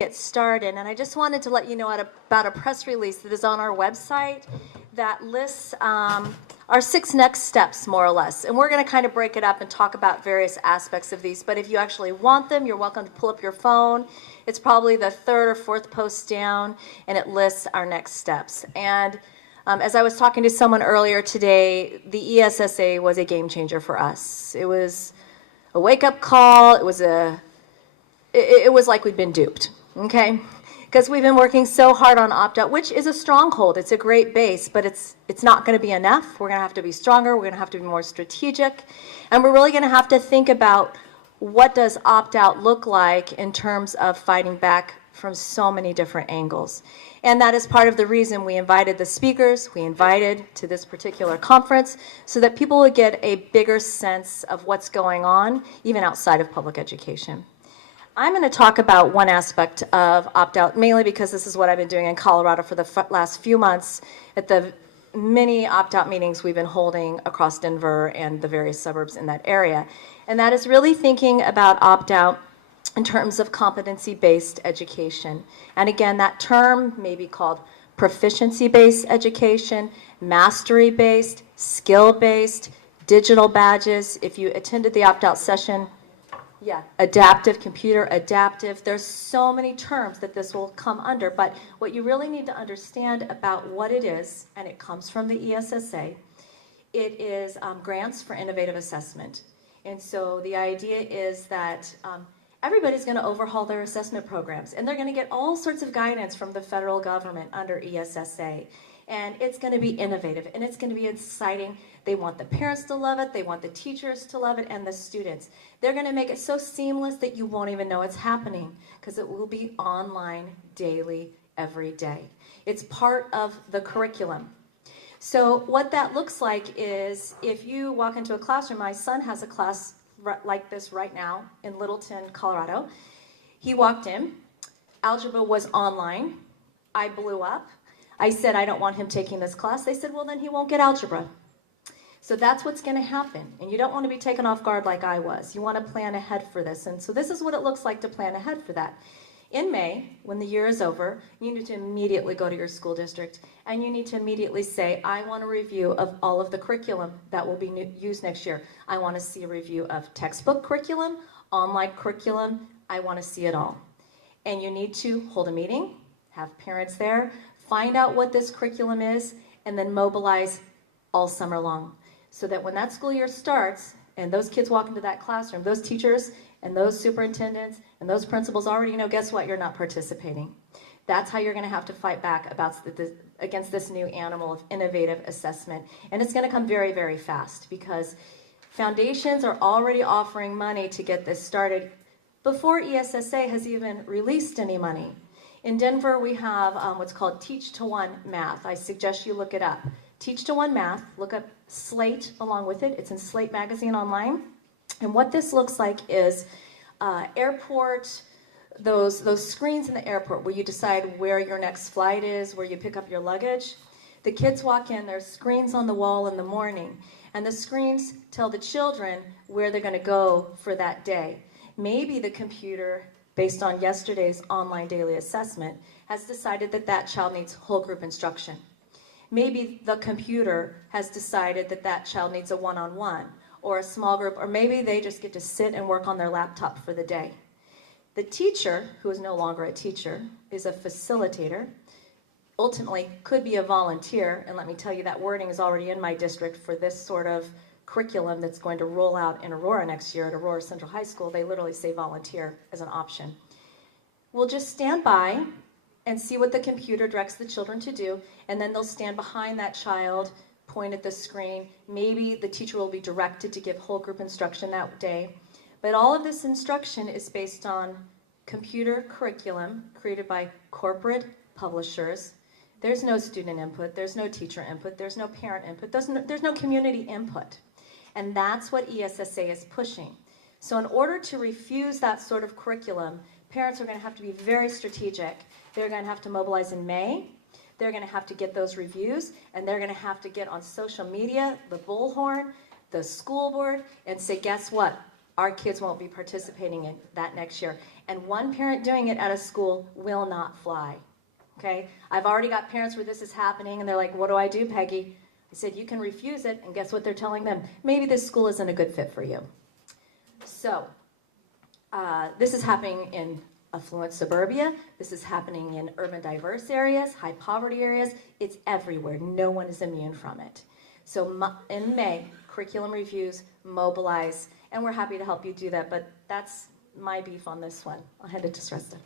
Get started, and I just wanted to let you know about a press release that is on our website that lists our 6 next steps, more or less. And we're going to kind of break it up and talk about various aspects of these. But if you actually want them, you're welcome to pull up your phone. It's probably the 3rd or 4th post down, and it lists our next steps. And as I was talking to someone earlier today, the ESSA was a game changer for us. It was a wake-up call. It was like we'd been duped. Okay, because we've been working so hard on opt-out, which is a stronghold. It's a great base, but it's not going to be enough. We're going to have to be stronger. We're going to have to be more strategic, and we're really going to have to think about what does opt-out look like in terms of fighting back from so many different angles. And that is part of the reason we invited the speakers, we invited to this particular conference, so that people would get a bigger sense of what's going on, even outside of public education. I'm going to talk about one aspect of opt-out, mainly because this is what I've been doing in Colorado for the last few months at the many opt-out meetings we've been holding across Denver and the various suburbs in that area. And that is really thinking about opt-out in terms of competency-based education. And again, that term may be called proficiency-based education, mastery-based, skill-based, digital badges. If you attended the opt-out session, adaptive, computer adaptive. There's so many terms that this will come under, but what you really need to understand about what it is, and it comes from the ESSA, it is grants for innovative assessment. And so the idea is that everybody's going to overhaul their assessment programs, and they're going to get all sorts of guidance from the federal government under ESSA. And it's going to be innovative, and it's going to be exciting. They want the parents to love it, they want the teachers to love it, and the students. They're going to make it so seamless that you won't even know it's happening, because it will be online daily, every day. It's part of the curriculum. So what that looks like is, if you walk into a classroom, my son has a class like this right now in Littleton, Colorado. He walked in, algebra was online, I blew up. I said, I don't want him taking this class. They said, well, then he won't get algebra. So that's what's going to happen. And you don't want to be taken off guard like I was. You want to plan ahead for this. And so this is what it looks like to plan ahead for that. In May, when the year is over, you need to immediately go to your school district, and you need to immediately say, I want a review of all of the curriculum that will be used next year. I want to see a review of textbook curriculum, online curriculum. I want to see it all. And you need to hold a meeting, have parents there, find out what this curriculum is, and then mobilize all summer long. So that when that school year starts, and those kids walk into that classroom, those teachers and those superintendents and those principals already know, guess what, you're not participating. That's how you're going to have to fight back against this new animal of innovative assessment. And it's going to come very, very fast, because foundations are already offering money to get this started before ESSA has even released any money. In Denver, we have what's called Teach to One Math. I suggest you look it up. Teach to One Math, look up Slate along with it. It's in Slate magazine online. And what this looks like is airport, those screens in the airport where you decide where your next flight is, where you pick up your luggage. The kids walk in, there's screens on the wall in the morning, and the screens tell the children where they're going to go for that day. Maybe the computer, based on yesterday's online daily assessment, has decided that that child needs whole group instruction. Maybe the computer has decided that that child needs a one-on-one or a small group, or maybe they just get to sit and work on their laptop for the day. The teacher, who is no longer a teacher, is a facilitator, ultimately could be a volunteer, and let me tell you, that wording is already in my district for this sort of curriculum that's going to roll out in Aurora next year at Aurora Central High School. They literally say volunteer as an option. We'll just stand by and see what the computer directs the children to do, and then they'll stand behind that child, point at the screen. Maybe the teacher will be directed to give whole group instruction that day. But all of this instruction is based on computer curriculum created by corporate publishers. There's no student input, there's no teacher input, there's no parent input, there's no community input. And that's what ESSA is pushing. So in order to refuse that sort of curriculum, parents are going to have to be very strategic. They're going to have to mobilize in May. They're going to have to get those reviews, and they're going to have to get on social media, the bullhorn, the school board, and say, guess what? our kids won't be participating in that next year. And one parent doing it at a school will not fly. Okay? I've already got parents where this is happening, and they're like, what do I do, Peggy? I said, you can refuse it, and guess what they're telling them? Maybe this school isn't a good fit for you. So, this is happening in affluent suburbia. This is happening in urban diverse areas, high poverty areas. It's everywhere. No one is immune from it. So in May, curriculum reviews, mobilize, and we're happy to help you do that, but that's my beef on this one. I'll hand it to Ceresta.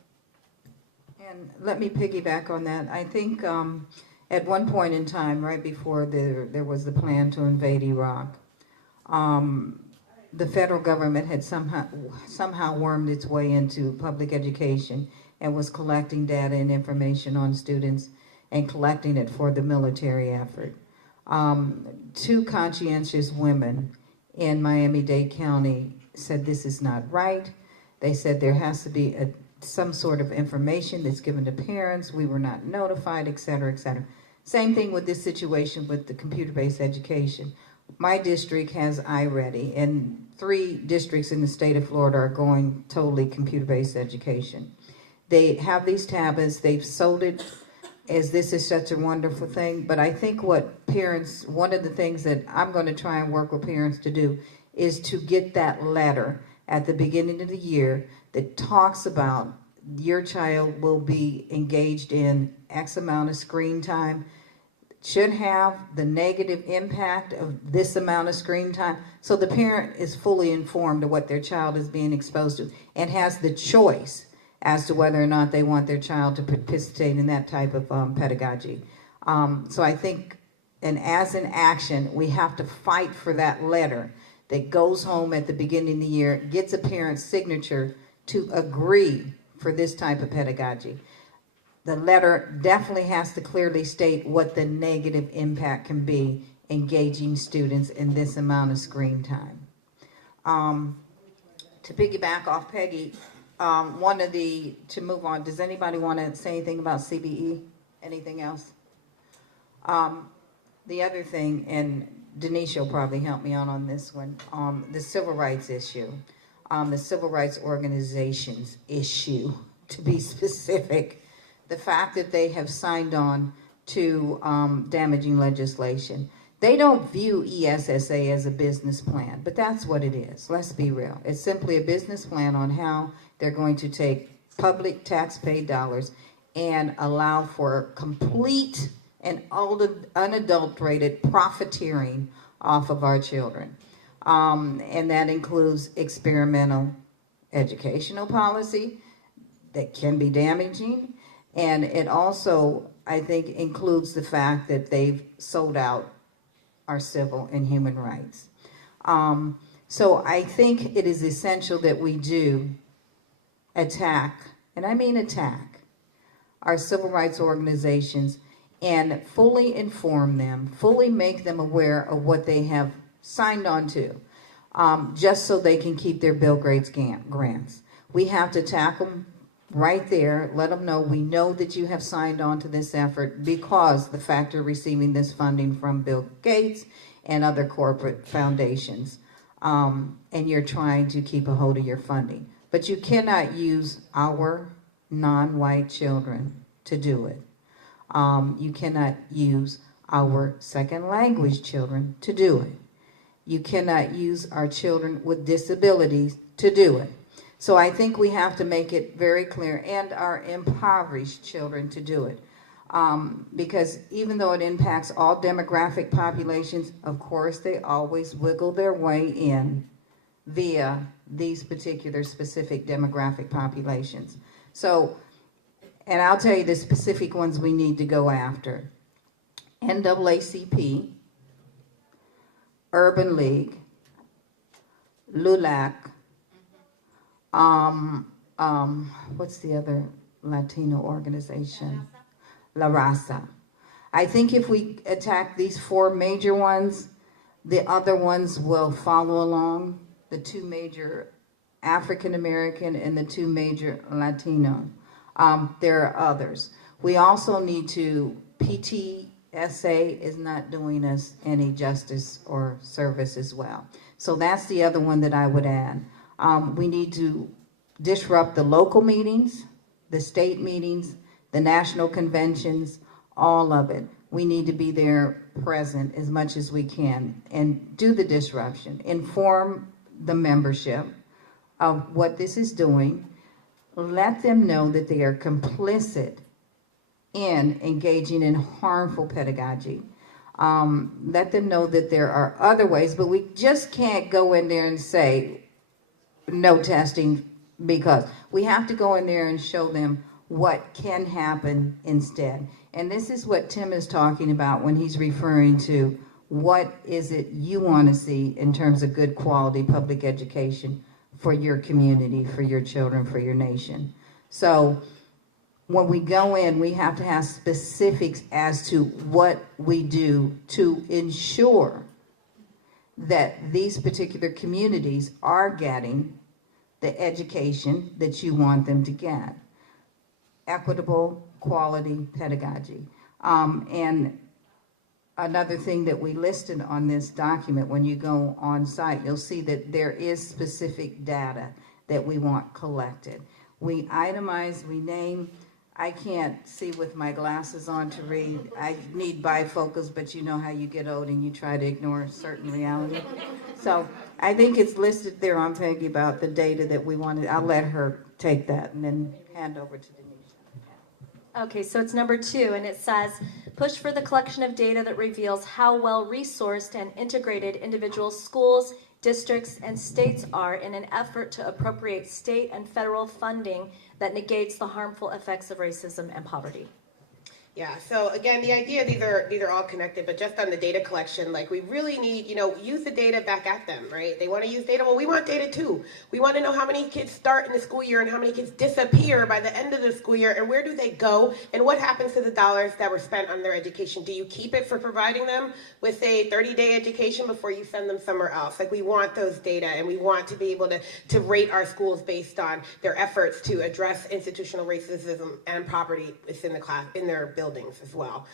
And let me piggyback on that. I think at one point in time, right before there was the plan to invade Iraq, the federal government had somehow wormed its way into public education and was collecting data and information on students and collecting it for the military effort. Two conscientious women in Miami-Dade County said this is not right. They said there has to be some sort of information that's given to parents. We were not notified, et cetera, et cetera. Same thing with this situation with the computer-based education. My district has iReady, and 3 districts in the state of Florida are going totally computer-based education. They have these tablets, they've sold it as this is such a wonderful thing, but I think what parents, one of the things that I'm going to try and work with parents to do is to get that letter at the beginning of the year that talks about your child will be engaged in X amount of screen time, should have the negative impact of this amount of screen time, so the parent is fully informed of what their child is being exposed to and has the choice as to whether or not they want their child to participate in that type of pedagogy. So I think, and as an action, we have to fight for that letter that goes home at the beginning of the year, gets a parent's signature to agree for this type of pedagogy. The letter definitely has to clearly state what the negative impact can be engaging students in this amount of screen time. To piggyback off Peggy, to move on, does anybody want to say anything about CBE? Anything else? The other thing, and Denisha will probably help me out on this one, the civil rights issue, the civil rights organizations issue, to be specific, the fact that they have signed on to damaging legislation. They don't view ESSA as a business plan, but that's what it is. Let's be real. It's simply a business plan on how they're going to take public tax-paid dollars and allow for complete and unadulterated profiteering off of our children. And that includes experimental educational policy that can be damaging. And it also, I think, includes the fact that they've sold out our civil and human rights. So I think it is essential that we do attack, and I mean attack, our civil rights organizations and fully inform them, fully make them aware of what they have signed on to, just so they can keep their Bill Gates grants. We have to tackle them right there, let them know we know that you have signed on to this effort because the fact you're receiving this funding from Bill Gates and other corporate foundations, and you're trying to keep a hold of your funding. But you cannot use our non-white children to do it. You cannot use our second language children to do it. You cannot use our children with disabilities to do it. So I think we have to make it very clear, and our impoverished children to do it. Because even though it impacts all demographic populations, of course they always wiggle their way in via these particular specific demographic populations. So, and I'll tell you the specific ones we need to go after. NAACP, Urban League, LULAC, what's the other Latino organization? La Raza. I think if we attack these 4 major ones, the other ones will follow along, the 2 major African American and the 2 major Latino. There are others. We also need to, PTSA is not doing us any justice or service as well. So that's the other one that I would add. We need to disrupt the local meetings, the state meetings, the national conventions, all of it. We need to be there present as much as we can and do the disruption, inform the membership of what this is doing, let them know that they are complicit in engaging in harmful pedagogy. Let them know that there are other ways, but we just can't go in there and say no testing, because we have to go in there and show them what can happen instead. And this is what Tim is talking about when he's referring to what is it you want to see in terms of good quality public education for your community, for your children, for your nation. So when we go in, we have to have specifics as to what we do to ensure that these particular communities are getting the education that you want them to get. Equitable, quality pedagogy. And another thing that we listed on this document, when you go on site, you'll see that there is specific data that we want collected. We itemize, we name. I can't see with my glasses on to read. I need bifocals, but you know how you get old and you try to ignore certain reality. So I think it's listed there on Peggy about the data that we wanted. I'll let her take that and then hand over to Denisha. Okay, so it's number 2, and it says, push for the collection of data that reveals how well resourced and integrated individual schools, districts, and states are in an effort to appropriate state and federal funding that negates the harmful effects of racism and poverty. Yeah, so again, the idea, these are all connected, but just on the data collection, like we really need, use the data back at them, right? They want to use data, well, we want data too. We want to know how many kids start in the school year and how many kids disappear by the end of the school year, and where do they go, and what happens to the dollars that were spent on their education? Do you keep it for providing them with a 30-day education before you send them somewhere else? Like, we want those data, and we want to be able to rate our schools based on their efforts to address institutional racism and poverty within the class, in their buildings as well.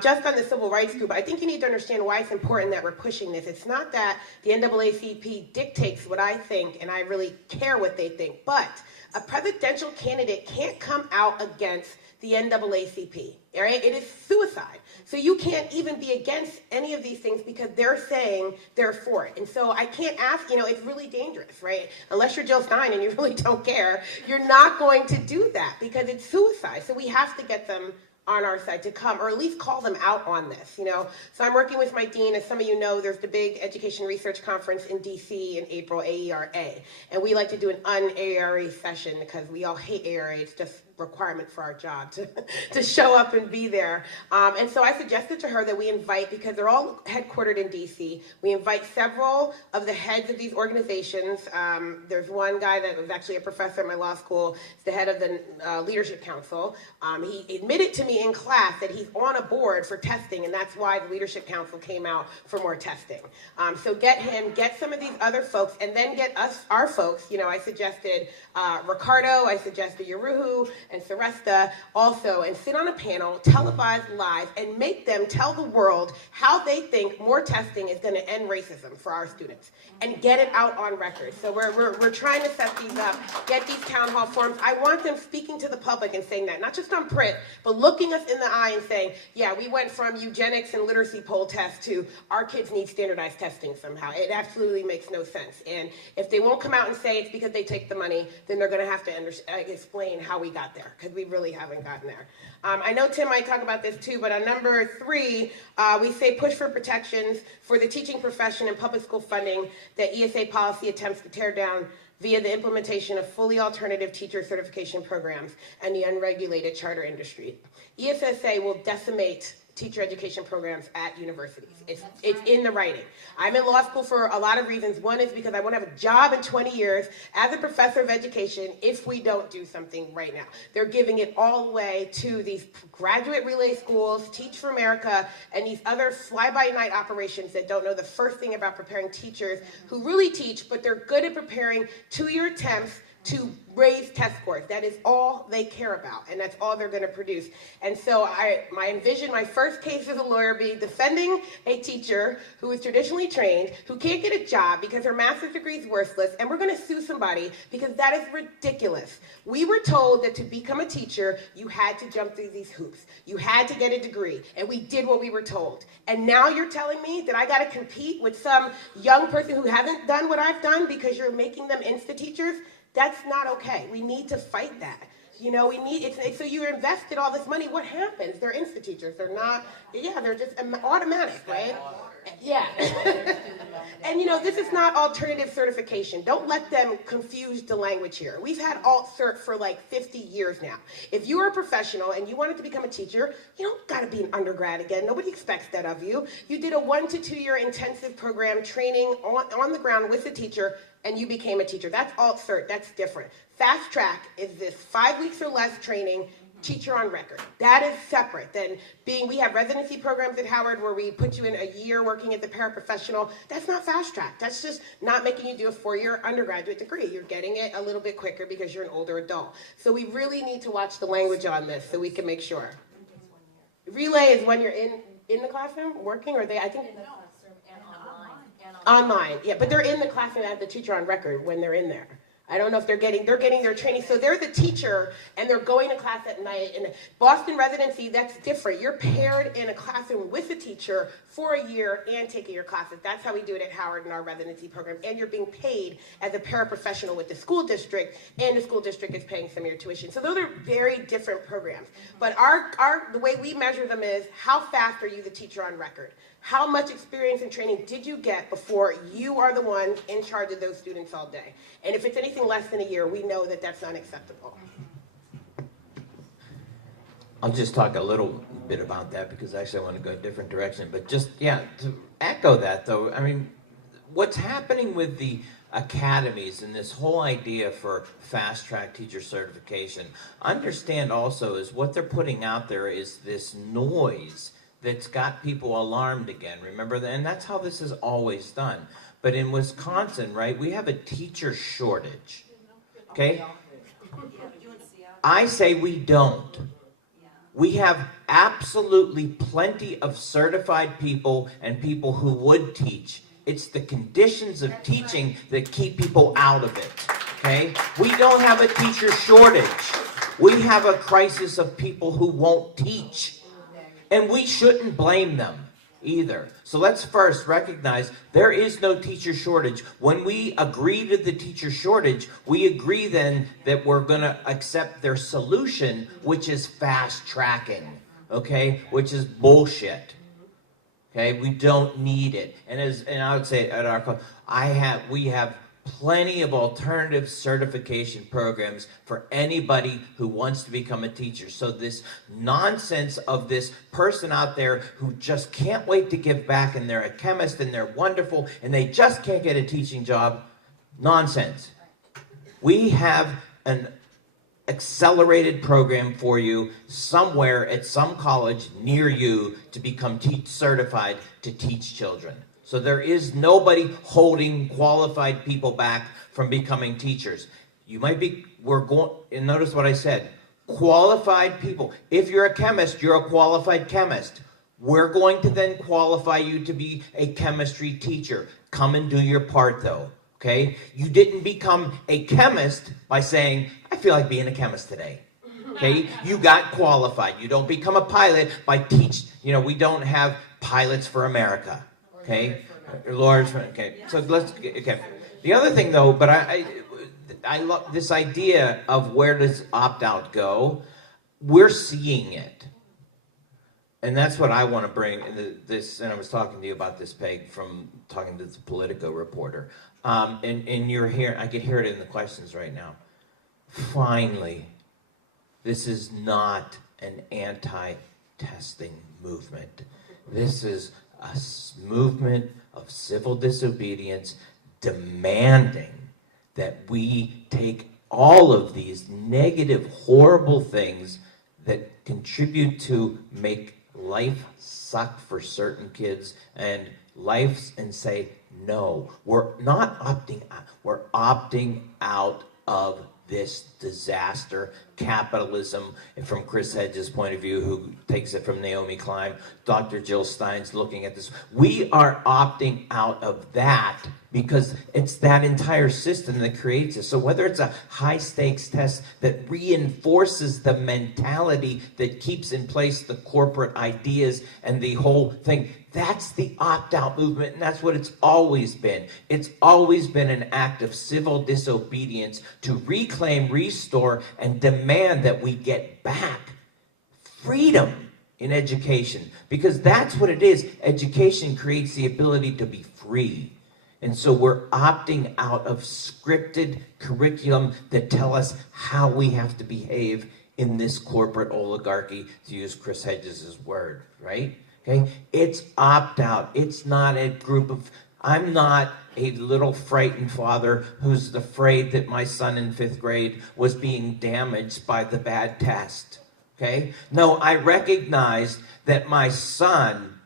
Just on the civil rights group, I think you need to understand why it's important that we're pushing this. It's not that the NAACP dictates what I think, and I really care what they think, but a presidential candidate can't come out against the NAACP, all right? It is suicide. So you can't even be against any of these things because they're saying they're for it. And so I can't ask, it's really dangerous, right? Unless you're Jill Stein and you really don't care, you're not going to do that because it's suicide. So we have to get them on our side to come, or at least call them out on this, So I'm working with my dean. As some of you know, there's the big education research conference in DC in April, AERA. And we like to do an un-AERA session because we all hate AERA. It's just requirement for our job to show up and be there. And so I suggested to her that we invite, because they're all headquartered in DC, we invite several of the heads of these organizations. There's one guy that was actually a professor at my law school. He's the head of the Leadership Council. He admitted to me in class that he's on a board for testing, and that's why the Leadership Council came out for more testing. So get him, get some of these other folks, and then get us, our folks. I suggested Ricardo, I suggested Yeruhu, and Ceresta also, and sit on a panel, televised live, and make them tell the world how they think more testing is going to end racism for our students, and get it out on record. So we're trying to set these up, get these town hall forums. I want them speaking to the public and saying that, not just on print, but looking us in the eye and saying, yeah, we went from eugenics and literacy poll tests to our kids need standardized testing somehow. It absolutely makes no sense. And if they won't come out and say it's because they take the money, then they're going to have to explain how we got there, because we really haven't gotten there. I know Tim might talk about this too, but on number 3, we say push for protections for the teaching profession and public school funding that ESA policy attempts to tear down via the implementation of fully alternative teacher certification programs and the unregulated charter industry. ESSA will decimate teacher education programs at universities. It's in the writing. I'm in law school for a lot of reasons. One is because I want to have a job in 20 years as a professor of education if we don't do something right now. They're giving it all away to these graduate relay schools, Teach for America, and these other fly-by-night operations that don't know the first thing about preparing teachers who really teach, but they're good at preparing 2-year attempts to raise test scores. That is all they care about, and that's all they're going to produce. And so I envision my first case as a lawyer be defending a teacher who is traditionally trained, who can't get a job because her master's degree is worthless, and we're going to sue somebody because that is ridiculous. We were told that to become a teacher, you had to jump through these hoops. You had to get a degree, and we did what we were told. And now you're telling me that I got to compete with some young person who hasn't done what I've done because you're making them insta teachers? That's not okay. We need to fight that. You know, we need, so you invested all this money, what happens? They're insta teachers, they're not, yeah, they're just automatic, right? Yeah. And you know, this is not alternative certification. Don't let them confuse the language here. We've had alt cert for like 50 years now. If you are a professional and you wanted to become a teacher, you don't gotta be an undergrad again. Nobody expects that of you. You did a 1 to 2 year intensive program training on the ground with a teacher, and you became a teacher. That's alt cert, that's different. Fast track is this 5 weeks or less training, teacher on record. That is separate than we have residency programs at Howard where we put you in a year working as a paraprofessional. That's not fast track. That's just not making you do a 4-year undergraduate degree. You're getting it a little bit quicker because you're an older adult. So we really need to watch the language on this so we can make sure. Relay is when you're in the classroom working, or I think. Online, yeah, but they're in the classroom at the teacher on record when they're in there. I don't know if they're getting their training. So they're the teacher and they're going to class at night. And Boston residency, that's different. You're paired in a classroom with a teacher for a year and taking your classes. That's how we do it at Howard in our residency program. And you're being paid as a paraprofessional with the school district, and the school district is paying some of your tuition. So those are very different programs. But the way we measure them is how fast are you the teacher on record? How much experience and training did you get before you are the one in charge of those students all day? And if it's anything less than a year, we know that that's not acceptable. I'll just talk a little bit about that because actually I want to go a different direction. But just, yeah, to echo that though, I mean, what's happening with the academies and this whole idea for fast track teacher certification, understand also is what they're putting out there is this noise that's got people alarmed again. Remember that? And that's how this is always done. But in Wisconsin, right, we have a teacher shortage. Okay? I say we don't. We have absolutely plenty of certified people and people who would teach. It's the conditions of teaching that keep people out of it. Okay? We don't have a teacher shortage. We have a crisis of people who won't teach. And we shouldn't blame them either. So let's first recognize there is no teacher shortage. When we agree to the teacher shortage, we agree then that we're going to accept their solution, which is fast tracking, okay? Which is bullshit. Okay, we don't need it. And I would say at our we have plenty of alternative certification programs for anybody who wants to become a teacher. So this nonsense of this person out there who just can't wait to give back and they're a chemist and they're wonderful and they just can't get a teaching job, nonsense. We have an accelerated program for you somewhere at some college near you to become certified to teach children. So there is nobody holding qualified people back from becoming teachers. You might be, and notice what I said, qualified people. If you're a chemist, you're a qualified chemist. We're going to then qualify you to be a chemistry teacher. Come and do your part though, okay? You didn't become a chemist by saying, I feel like being a chemist today. Okay, you got qualified. You don't become a pilot by we don't have pilots for America. Okay, okay. So okay. The other thing, though, but I love this idea of where does opt-out go. We're seeing it, and that's what I want to bring this. And I was talking to you about this, Peg, from talking to the Politico reporter. And you're here. I can hear it in the questions right now. Finally, this is not an anti-testing movement. This is a movement of civil disobedience demanding that we take all of these negative, horrible things that contribute to make life suck for certain kids and say, no, we're not opting out, we're opting out of this disaster. Capitalism, from Chris Hedges' point of view, who takes it from Naomi Klein, Dr. Jill Stein's looking at this. We are opting out of that because it's that entire system that creates it. So whether it's a high-stakes test that reinforces the mentality that keeps in place the corporate ideas and the whole thing, that's the opt-out movement, and that's what it's always been. It's always been an act of civil disobedience to reclaim, restore, and demand that we get back freedom in education. Because that's what it is. Education creates the ability to be free. And so we're opting out of scripted curriculum that tell us how we have to behave in this corporate oligarchy, to use Chris Hedges' word, right? Okay, it's opt-out. It's not a group of, I'm not a little frightened father who's afraid that my son in 5th grade was being damaged by the bad test. Okay? No, I recognized that my son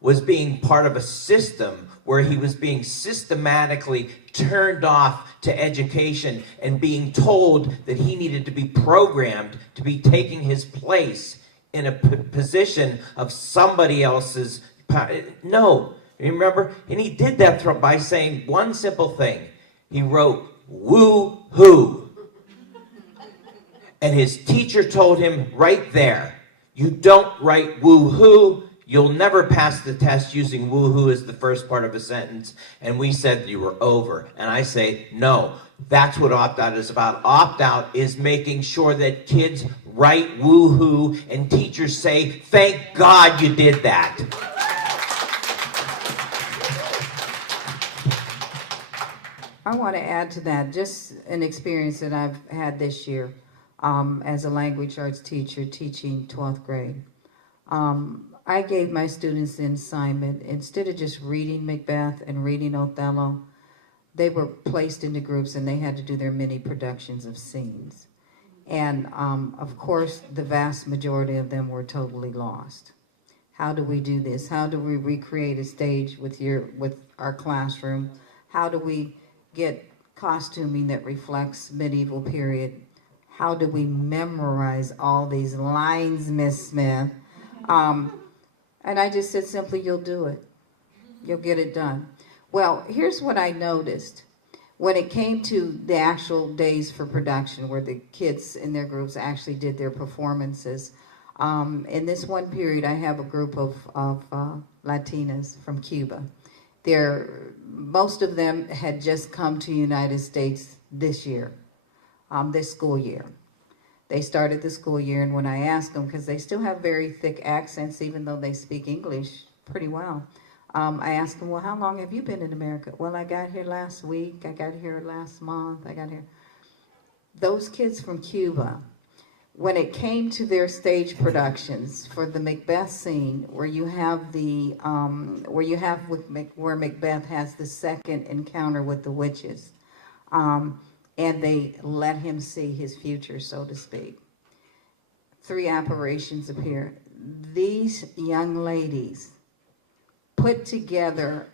was being part of a system where he was being systematically turned off to education and being told that he needed to be programmed to be taking his place in a position of somebody else's power. No, remember? And he did that by saying one simple thing. He wrote, woo-hoo. And his teacher told him right there, you don't write woo-hoo, you'll never pass the test using woo-hoo as the first part of a sentence. And we said you were over. And I say, no, that's what opt-out is about. Opt-out is making sure that kids write woo-hoo and teachers say, thank God you did that. I want to add to that just an experience that I've had this year as a language arts teacher teaching 12th grade. I gave my students the assignment, instead of just reading Macbeth and reading Othello, they were placed into groups and they had to do their mini productions of scenes. And of course, the vast majority of them were totally lost. How do we do this? How do we recreate a stage with our classroom? How do we get costuming that reflects medieval period? How do we memorize all these lines, Miss Smith? And I just said simply, you'll do it. You'll get it done. Well, here's what I noticed. When it came to the actual days for production, where the kids in their groups actually did their performances, in this one period, I have a group of Latinas from Cuba. Most of them had just come to the United States this year, this school year. They started the school year, and when I asked them, because they still have very thick accents, even though they speak English pretty well, I asked them, well, how long have you been in America? Well, I got here last week, I got here last month, I got here. Those kids from Cuba, when it came to their stage productions for the Macbeth scene, where you have where Macbeth has the second encounter with the witches, and they let him see his future, so to speak. 3 apparitions appear. These young ladies put together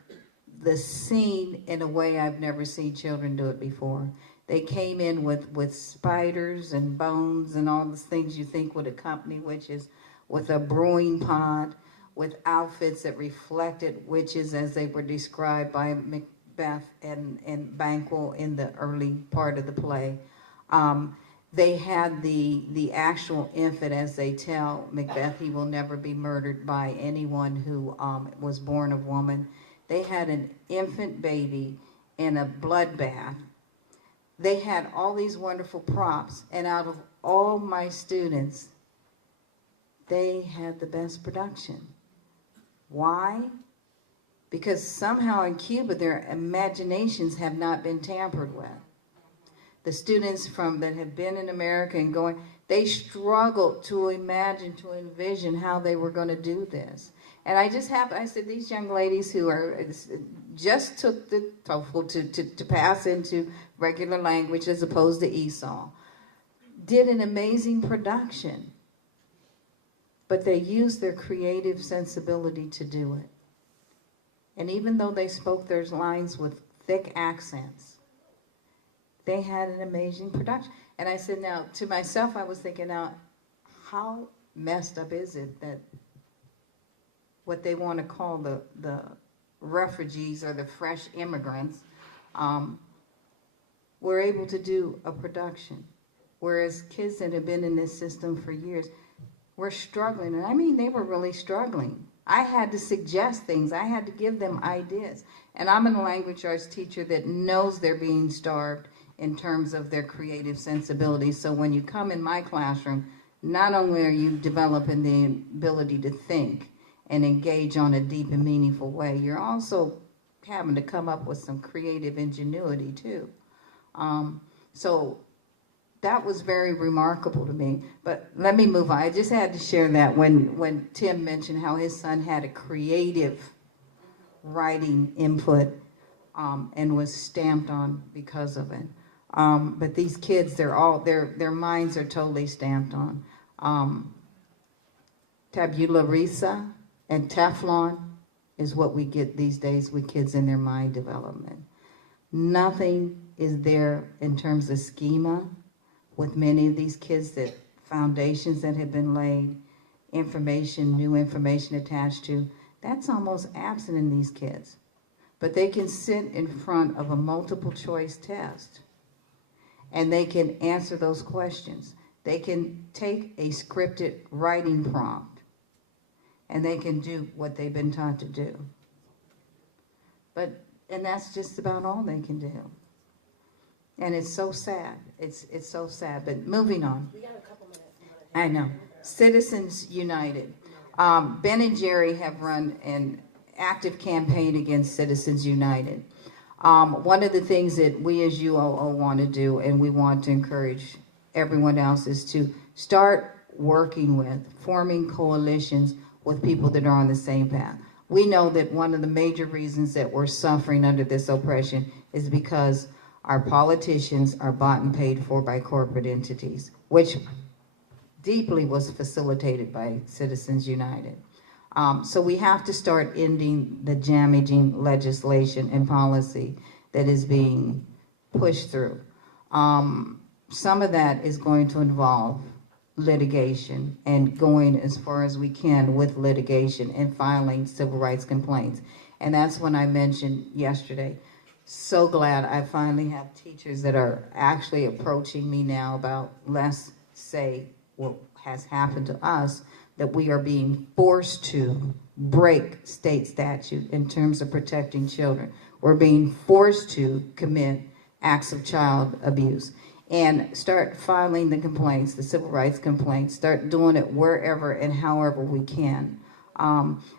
the scene in a way I've never seen children do it before. They came in with spiders and bones and all the things you think would accompany witches, with a brewing pot, with outfits that reflected witches as they were described by Macbeth and Banquo in the early part of the play. They had the actual infant, as they tell Macbeth, he will never be murdered by anyone who was born of woman. They had an infant baby in a bloodbath. They had all these wonderful props, and out of all my students, they had the best production. Why? Because somehow in Cuba, their imaginations have not been tampered with. The students that have been in America and going, they struggled to imagine, to envision how they were going to do this. And I said, these young ladies who just took the TOEFL to pass into regular language as opposed to ESOL, did an amazing production. But they used their creative sensibility to do it. And even though they spoke their lines with thick accents, they had an amazing production. And I said, now, to myself, I was thinking, now, how messed up is it that what they want to call the refugees or the fresh immigrants were able to do a production, whereas kids that have been in this system for years were struggling. And I mean, they were really struggling. I had to suggest things. I had to give them ideas. And I'm a language arts teacher that knows they're being starved in terms of their creative sensibilities. So when you come in my classroom, not only are you developing the ability to think and engage on a deep and meaningful way, you're also having to come up with some creative ingenuity too. So that was very remarkable to me. But let me move on. I just had to share that when Tim mentioned how his son had a creative writing input and was stamped on because of it. But these kids, their minds are totally stamped on. Tabula rasa and Teflon is what we get these days with kids in their mind development. Nothing is there in terms of schema with many of these kids, that foundations that have been laid, information, new information attached to, that's almost absent in these kids. But they can sit in front of a multiple choice test and they can answer those questions. They can take a scripted writing prompt and they can do what they've been taught to do. And that's just about all they can do. And it's so sad. It's so sad. But moving on. We got a couple minutes. I know. Citizens United. Ben and Jerry have run an active campaign against Citizens United. One of the things that we as UOO want to do, and we want to encourage everyone else, is to start working with, forming coalitions with people that are on the same path. We know that one of the major reasons that we're suffering under this oppression is because our politicians are bought and paid for by corporate entities, which deeply was facilitated by Citizens United. So we have to start ending the damaging legislation and policy that is being pushed through. Some of that is going to involve litigation and going as far as we can with litigation and filing civil rights complaints. And that's when I mentioned yesterday, so glad I finally have teachers that are actually approaching me now about, let's say, what has happened to us, that we are being forced to break state statute in terms of protecting children. We're being forced to commit acts of child abuse and start filing the complaints, the civil rights complaints, start doing it wherever and however we can.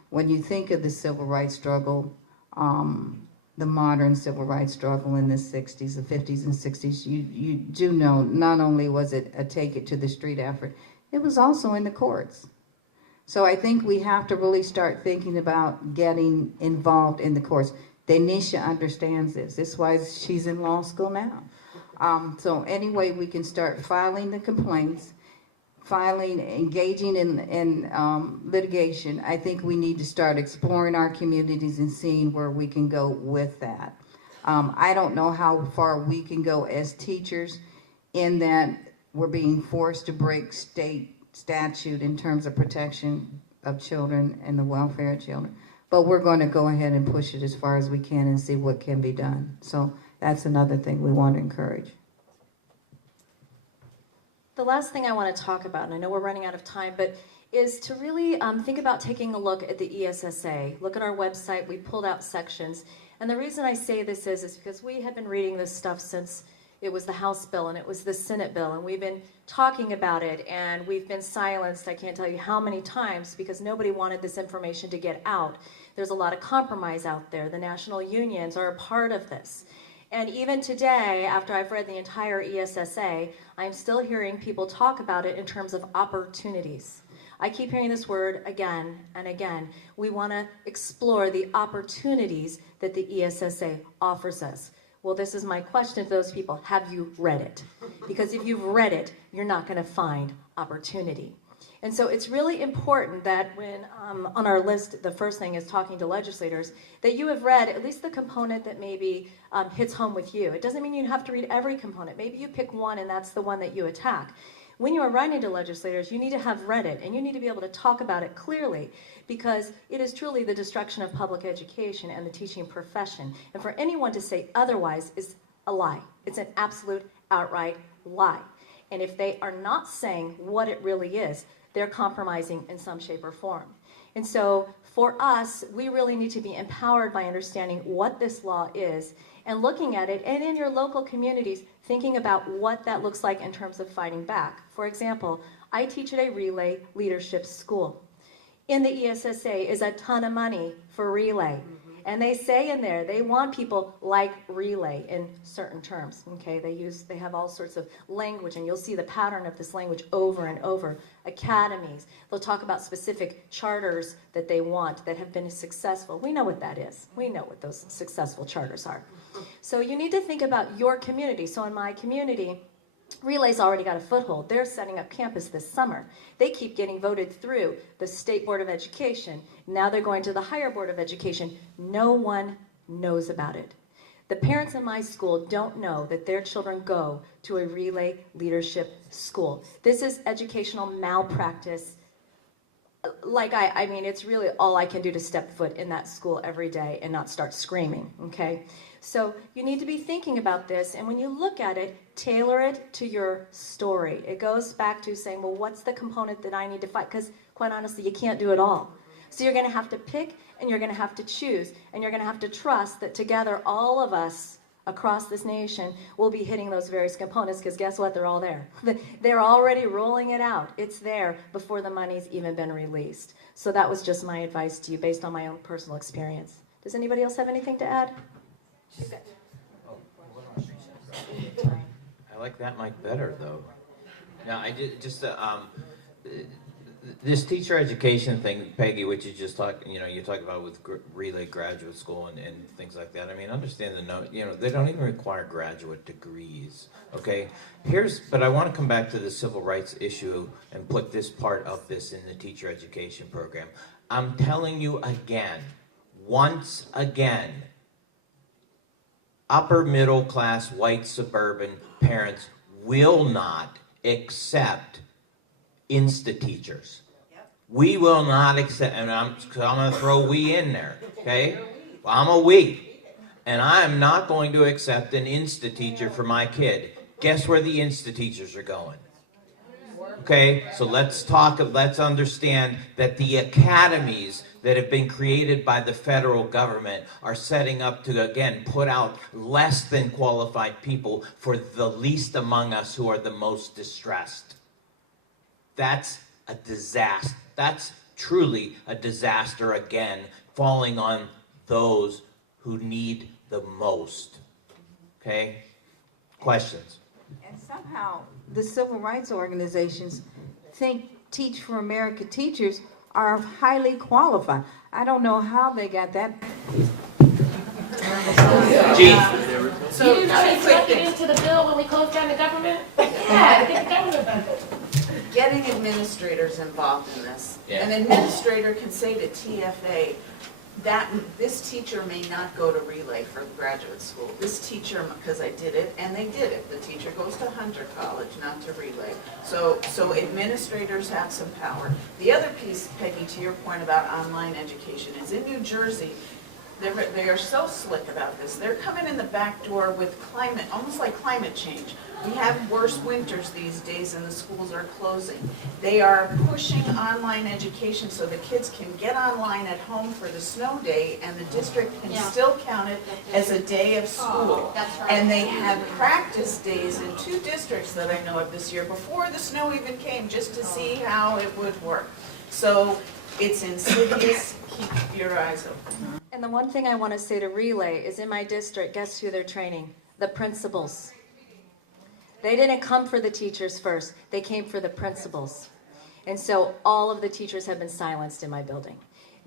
When you think of the civil rights struggle, the modern civil rights struggle in the 60s, the 50s and 60s, you do know not only was it a take it to the street effort, it was also in the courts. So I think we have to really start thinking about getting involved in the courts. Denisha understands this. This is why she's in law school now. So anyway, we can start filing the complaints, engaging in litigation. I think we need to start exploring our communities and seeing where we can go with that. I don't know how far we can go as teachers in that we're being forced to break state statute in terms of protection of children and the welfare of children. But we're going to go ahead and push it as far as we can and see what can be done. So that's another thing we want to encourage. The last thing I want to talk about, and I know we're running out of time, but is to really think about taking a look at the ESSA. Look at our website. We pulled out sections. And the reason I say this is because we have been reading this stuff since it was the House bill and it was the Senate bill, and we've been talking about it, and we've been silenced, I can't tell you how many times, because nobody wanted this information to get out. There's a lot of compromise out there. The national unions are a part of this. And even today, after I've read the entire ESSA, I'm still hearing people talk about it in terms of opportunities. I keep hearing this word again and again. We want to explore the opportunities that the ESSA offers us. Well, this is my question to those people. Have you read it? Because if you've read it, you're not going to find opportunity. And so it's really important that when on our list, the first thing is talking to legislators, that you have read at least the component that maybe hits home with you. It doesn't mean you have to read every component. Maybe you pick one and that's the one that you attack. When you are writing to legislators, you need to have read it, and you need to be able to talk about it clearly, because it is truly the destruction of public education and the teaching profession. And for anyone to say otherwise is a lie. It's an absolute, outright lie. And if they are not saying what it really is, they're compromising in some shape or form. And so for us, we really need to be empowered by understanding what this law is and looking at it, and in your local communities, thinking about what that looks like in terms of fighting back. For example, I teach at a relay leadership school. In the ESSA is a ton of money for relay. And they say in there, they want people like relay in certain terms, okay? They have all sorts of language, and you'll see the pattern of this language over and over. Academies, they'll talk about specific charters that they want that have been successful. We know what that is. We know what those successful charters are. So you need to think about your community. So in my community, Relay's already got a foothold. They're setting up campus this summer. They keep getting voted through the State Board of Education. Now they're going to the Higher Board of Education. No one knows about it. The parents in my school don't know that their children go to a Relay leadership school. This is educational malpractice. Like, I mean, it's really all I can do to step foot in that school every day and not start screaming, okay? So you need to be thinking about this, and when you look at it, tailor it to your story. It goes back to saying, well, what's the component that I need to fight? Because quite honestly, you can't do it all. So you're going to have to pick, and you're going to have to choose, and you're going to have to trust that together, all of us across this nation will be hitting those various components, because guess what? They're all there. They're already rolling it out. It's there before the money's even been released. So that was just my advice to you based on my own personal experience. Does anybody else have anything to add? I like that mic better, though. Now, I just this teacher education thing, Peggy, which you just talked, you talk about with Relay Graduate School and things like that. I mean, understand they don't even require graduate degrees. Okay, but I want to come back to the civil rights issue and put this part of this in the teacher education program. I'm telling you again, once again, upper middle class white suburban parents will not accept Insta teachers. We will not accept, and I'm going to throw we in there, okay? Well, I'm a we, and I'm not going to accept an Insta teacher for my kid. Guess where the Insta teachers are going? Okay, so let's understand that the academies that have been created by the federal government are setting up to, again, put out less than qualified people for the least among us who are the most distressed. That's a disaster. That's truly a disaster, again, falling on those who need the most. Okay? Questions? And somehow the civil rights organizations think Teach for America teachers are highly qualified. I don't know how they got that. Gee. So you didn't know they stuck it into the bill when we closed down the government? Yeah, get the government back. Getting administrators involved in this. Yeah. An administrator can say to TFA that this teacher may not go to Relay for graduate school. This teacher, because I did it, and they did it. The teacher goes to Hunter College, not to Relay. So administrators have some power. The other piece, Peggy, to your point about online education, is in New Jersey, they are so slick about this. They're coming in the back door with climate, almost like climate change. We have worse winters these days and the schools are closing. They are pushing online education so the kids can get online at home for the snow day and the district can still count it as a day of school. That's right. And they had practice days in 2 districts that I know of this year before the snow even came, just to see how it would work. So it's insidious. Keep your eyes open. And the one thing I want to say to Relay is in my district, guess who they're training? The principals. They didn't come for the teachers first. They came for the principals. And so all of the teachers have been silenced in my building.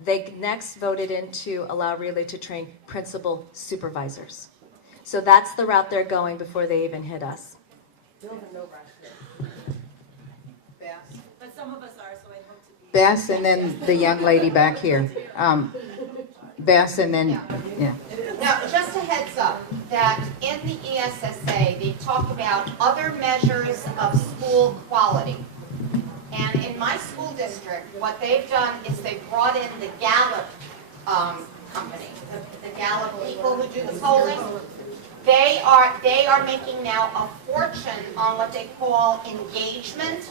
They next voted in to allow Relay to train principal supervisors. So that's the route they're going before they even hit us. Thank But some of us are, so I hope to be. Bess, and then the young lady back here. Bess, and then, yeah. Now, just a heads up, that in the ESSA, they talk about other measures of school quality. And in my school district, what they've done is they've brought in the Gallup company, the Gallup people who do the polling. They are making now a fortune on what they call engagement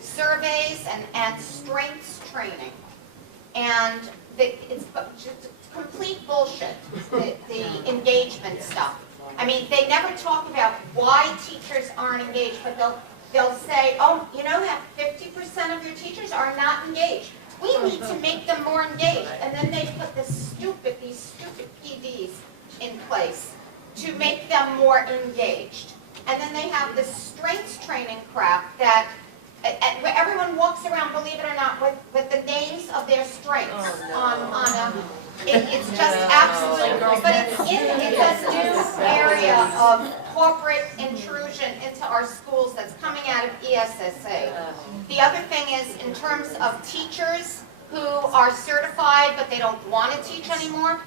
surveys and strengths training. And it's just complete bullshit, the engagement stuff. I mean, they never talk about why teachers aren't engaged, but they'll say, oh, you know that 50% of your teachers are not engaged. We need to make them more engaged. And then they put these stupid PDs in place to make them more engaged. And then they have this strengths training crap that everyone walks around, believe it or not, with the names of their strengths it's just absolutely, but it's a new area of corporate intrusion into our schools that's coming out of ESSA. The other thing is, in terms of teachers who are certified but they don't want to teach anymore,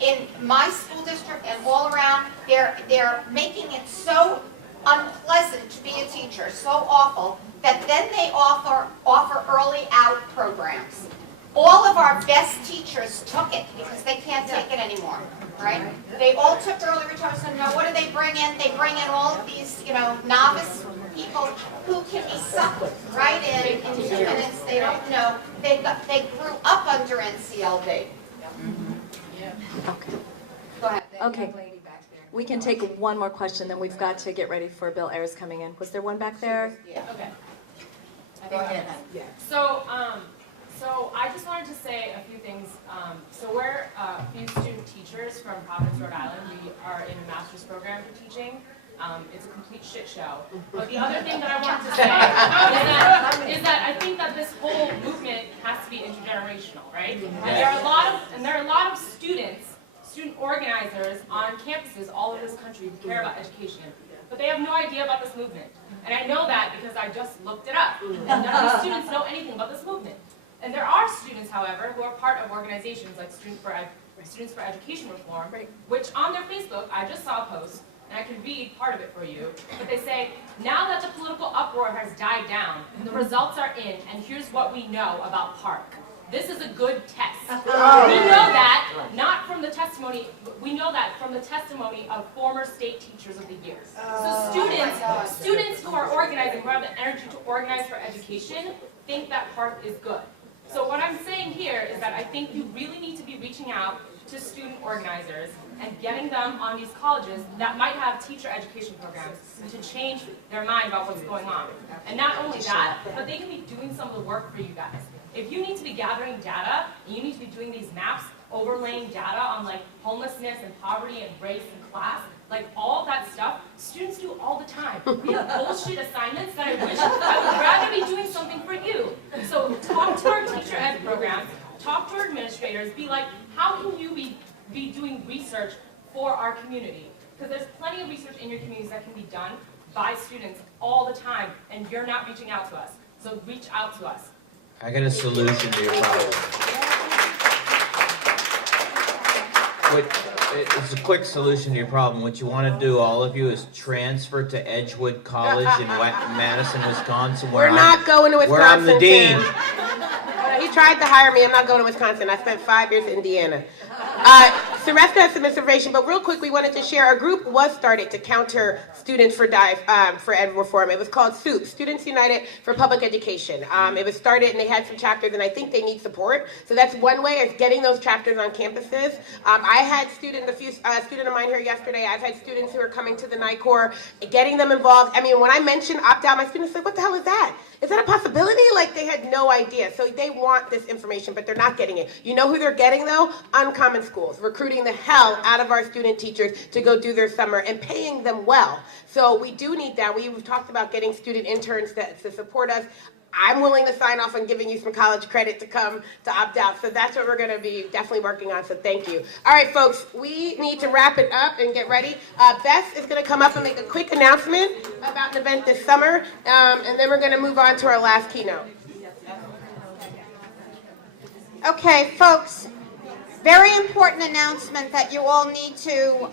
in my school district and all around, they're making it so unpleasant to be a teacher, so awful, that then they offer early out programs. All of our best teachers took it because they can't take it anymore, right? They all took early retirement. So now what do they bring in? They bring in all of these, novice people who can be sucked right in 2 minutes. They don't know. They grew up under NCLB. Okay. Go ahead. Okay. We can take one more question, then we've got to get ready for Bill Ayers coming in. Was there one back there? Yeah. Okay. Go ahead. So I just wanted to say a few things. So we're a few student teachers from Providence, Rhode Island. We are in a master's program for teaching. It's a complete shit show. But the other thing that I wanted to say is that I think that this whole movement has to be intergenerational, right? And there are a lot of student organizers on campuses all over this country who care about education, but they have no idea about this movement. And I know that because I just looked it up. None of these students know anything about this movement. And there are students, however, who are part of organizations like Students for Education Reform, which on their Facebook, I just saw a post, and I can read part of it for you, but they say, now that the political uproar has died down, the results are in, and here's what we know about Park. This is a good test. We know that not from the testimony, we know that from the testimony of former state teachers of the year. So students who are organizing, who have the energy to organize for education, think that Park is good. So what I'm saying here is that I think you really need to be reaching out to student organizers and getting them on these colleges that might have teacher education programs to change their mind about what's going on. And not only that, but they can be doing some of the work for you guys. If you need to be gathering data, and you need to be doing these maps, overlaying data on like homelessness and poverty and race and class, like all of that stuff, students do all the time. We have bullshit assignments that I wish I would rather be doing something for you. So talk to our teacher ed programs, talk to our administrators, be like, how can you be doing research for our community? Because there's plenty of research in your communities that can be done by students all the time, and you're not reaching out to us. So reach out to us. I got a solution to your problem. It's a quick solution to your problem. What you want to do, all of you, is transfer to Edgewood College in Madison, Wisconsin, We're not going to Wisconsin. where I'm the dean. He tried to hire me. I'm not going to Wisconsin. I spent 5 years in Indiana. Ceresta has some information, but real quick, we wanted to share. A group was started to counter Students for Ed Reform. It was called SUIT, Students United for Public Education. It was started, and they had some chapters, and I think they need support. So that's one way is getting those chapters on campuses. I had a few student of mine here yesterday. I've had students who are coming to the NICOR, getting them involved. I mean, when I mentioned opt-out, my students said, what the hell is that? Is that a possibility? Like, they had no idea. So they want this information, but they're not getting it. You know who they're getting, though? Uncommon Schools, recruiting the hell out of our student teachers to go do their summer and paying them well. So we do need that. We've talked about getting student interns to support us. I'm willing to sign off on giving you some college credit to come to opt out. So that's what we're going to be definitely working on. So thank you. All right, folks, we need to wrap it up and get ready. Beth is going to come up and make a quick announcement about an event this summer, and then we're going to move on to our last keynote. Okay, folks, very important announcement that you all need to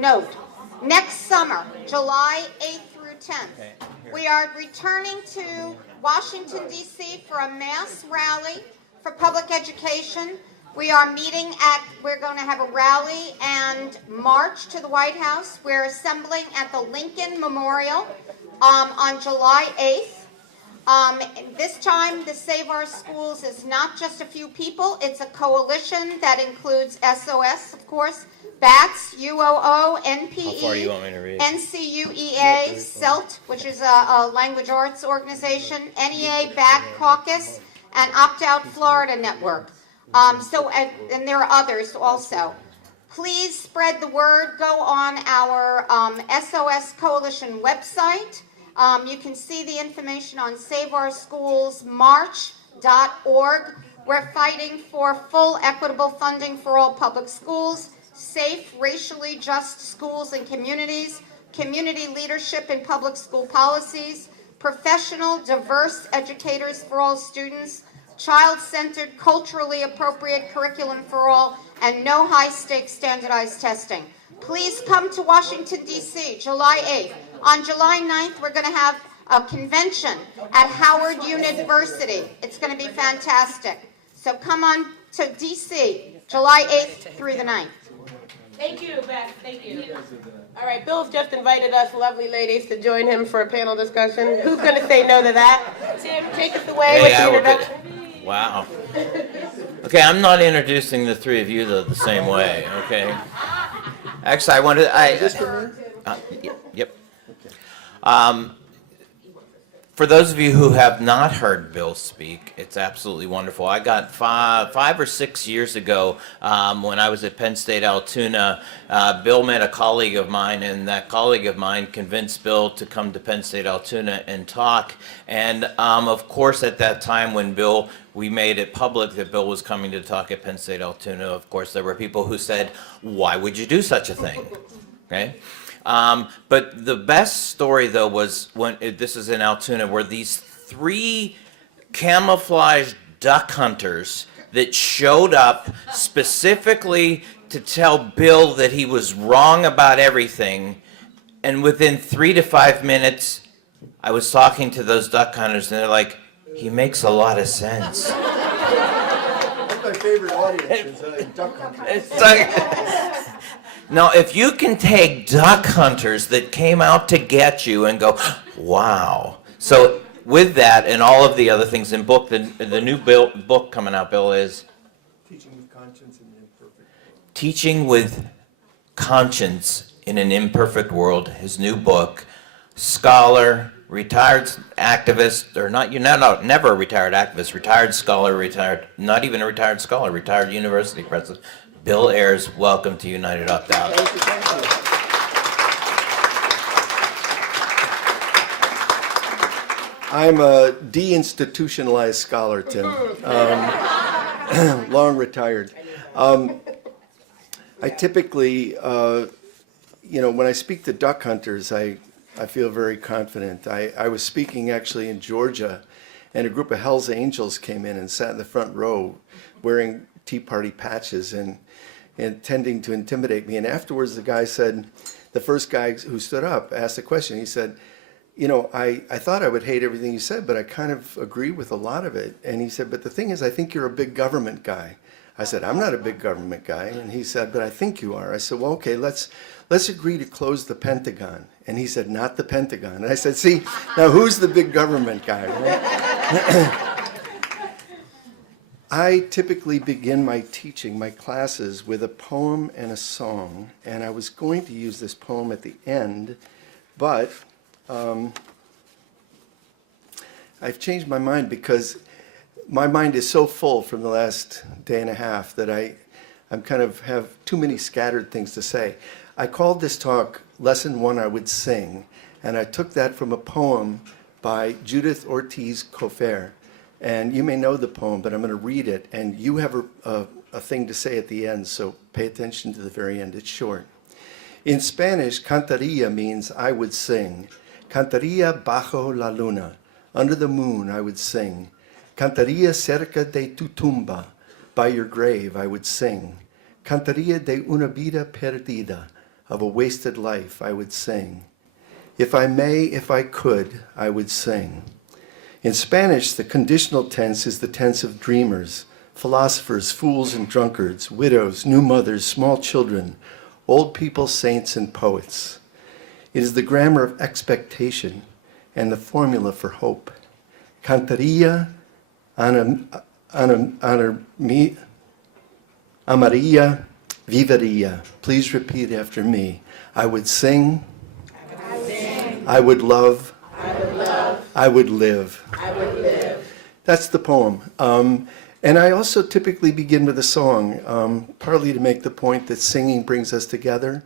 note. Next summer, July 8th through 10th, we are returning to Washington, D.C. for a mass rally for public education. We're going to have a rally and march to the White House. We're assembling at the Lincoln Memorial on July 8th. This time, the Save Our Schools is not just a few people. It's a coalition that includes SOS, of course, BATS, UOO, NPE, NCUEA, CELT, which is a language arts organization, NEA, BAG Caucus, and Opt Out Florida Network. And there are others also. Please spread the word. Go on our SOS Coalition website. You can see the information on SaveOurSchoolsMarch.org. We're fighting for full equitable funding for all public schools, safe, racially just schools and communities, community leadership in public school policies, professional, diverse educators for all students, child-centered, culturally appropriate curriculum for all, and no high-stakes standardized testing. Please come to Washington, D.C., July 8th. On July 9th, we're going to have a convention at Howard University. It's going to be fantastic. So come on to D.C., July 8th through the 9th. Thank you, Beth. Thank you. All right, Bill's just invited us lovely ladies to join him for a panel discussion. Who's going to say no to that? Tim, take us away with the introduction. Wow. Okay, I'm not introducing the three of you the same way, okay? Actually, I wanted, yep. For those of you who have not heard Bill speak, it's absolutely wonderful. I got 5 or 6 years ago when I was at Penn State Altoona. Bill met a colleague of mine, and that colleague of mine convinced Bill to come to Penn State Altoona and talk. And of course, at that time when we made it public that Bill was coming to talk at Penn State Altoona, of course, there were people who said, "Why would you do such a thing?" Okay? But the best story, though, was when this is in Altoona, where these 3 camouflaged duck hunters that showed up specifically to tell Bill that he was wrong about everything, and within 3 to 5 minutes, I was talking to those duck hunters, and they're like, "He makes a lot of sense." That's my favorite audience, is duck hunters. Now, if you can take duck hunters that came out to get you and go, wow. So with that and all of the other things in book, the new book coming out, Bill, is Teaching with Conscience in an Imperfect World. Teaching with Conscience in an Imperfect World, his new book. Scholar, retired activist, or never a retired activist, retired scholar, not even a retired scholar, retired university president. Bill Ayers, welcome to United Opt Out. Thank you. I'm a deinstitutionalized scholar, Tim. Long retired. I typically, when I speak to duck hunters, I feel very confident. I was speaking actually in Georgia, and a group of Hell's Angels came in and sat in the front row wearing Tea Party patches and intending to intimidate me. And afterwards, the first guy who stood up asked a question. He said, I thought I would hate everything you said, but I kind of agree with a lot of it. And he said, but the thing is, I think you're a big government guy. I said, I'm not a big government guy. And he said, but I think you are. I said, well, okay, let's agree to close the Pentagon. And he said, not the Pentagon. And I said, see, now who's the big government guy, right? I typically begin my classes with a poem and a song, and I was going to use this poem at the end, but I've changed my mind because my mind is so full from the last day and a half that I'm kind of have too many scattered things to say. I called this talk Lesson 1 I Would Sing, and I took that from a poem by Judith Ortiz Cofer. And you may know the poem, but I'm going to read it, and you have a thing to say at the end, so pay attention to the very end. It's short. In Spanish, cantaría means I would sing. Cantaría bajo la luna. Under the moon, I would sing. Cantaría cerca de tu tumba. By your grave, I would sing. Cantaría de una vida perdida. Of a wasted life, I would sing. If I may, if I could, I would sing. In Spanish, the conditional tense is the tense of dreamers, philosophers, fools and drunkards, widows, new mothers, small children, old people, saints, and poets. It is the grammar of expectation and the formula for hope. Cantaría amaría viviría. Please repeat after me. I would sing. I would love. I would live. That's the poem. And I also typically begin with a song, partly to make the point that singing brings us together,